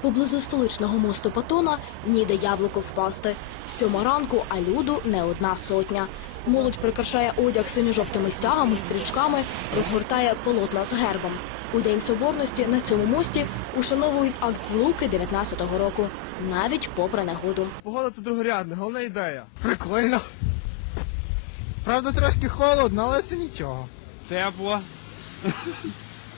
Поблизу столичного мосту Патона ніде яблуко впасти. Сьома ранку, а люду не одна сотня. Молодь прикрашає одяг синьо-жовтими стягами, стрічками, розгортає полотна з гербом. У День Соборності на цьому мості ушановують акт злуки 19-го року, навіть попри негоду. Погода це другорядне, головна ідея. Прикольно. Правда, трошки холодно, але це нічого. Тепло.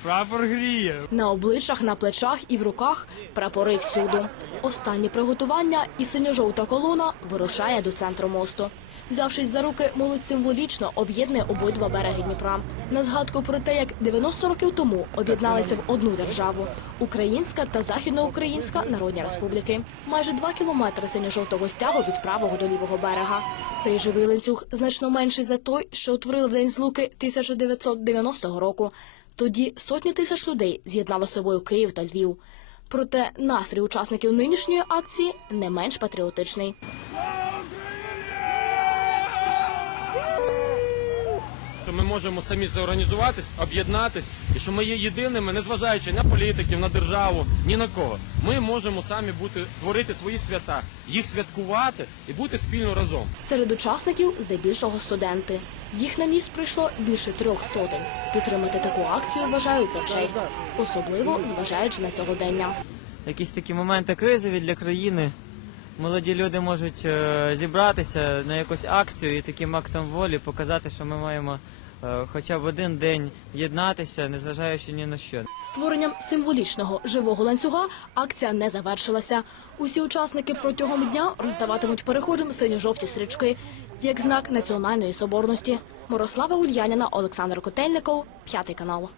Прапор гріє. На обличчях, на плечах і в руках прапори всюду. Останні приготування і синьо-жовта колона вирушає до центру мосту. Взявшись за руки, молодь символічно об'єднує обидва береги Дніпра. На згадку про те, як 90 років тому об'єдналися в одну державу Українська та Західноукраїнська Народні Республіки. Майже два кілометри синьо-жовтого стягу від правого до лівого берега. Цей живий ланцюг значно менший за той, що утворили в день злуки 1990 року. Тоді сотні тисяч людей з'єднали з собою Київ та Львів. Проте настрій учасників нинішньої акції не менш патріотичний. То ми можемо самі зорганізуватись, об'єднатись, і що ми є єдиними, незважаючи на політиків, на державу, ні на кого. Ми можемо самі бути творити свої свята, їх святкувати і бути спільно разом. Серед учасників здебільшого студенти. Їх на міст прийшло більше трьох сотень. Підтримати таку акцію вважають за честь, особливо зважаючи на сьогодення. якісь такі моменти кризові для країни. Молоді люди можуть е, зібратися на якусь акцію і таким актом волі показати, що ми маємо хоча б один день єднатися, незважаючи ні на що. Створенням символічного живого ланцюга акція не завершилася. Усі учасники протягом дня роздаватимуть перехожим синьо-жовті стрічки як знак національної соборності. Мирослава Гульяніна, Олександр Котельников, п'ятий канал.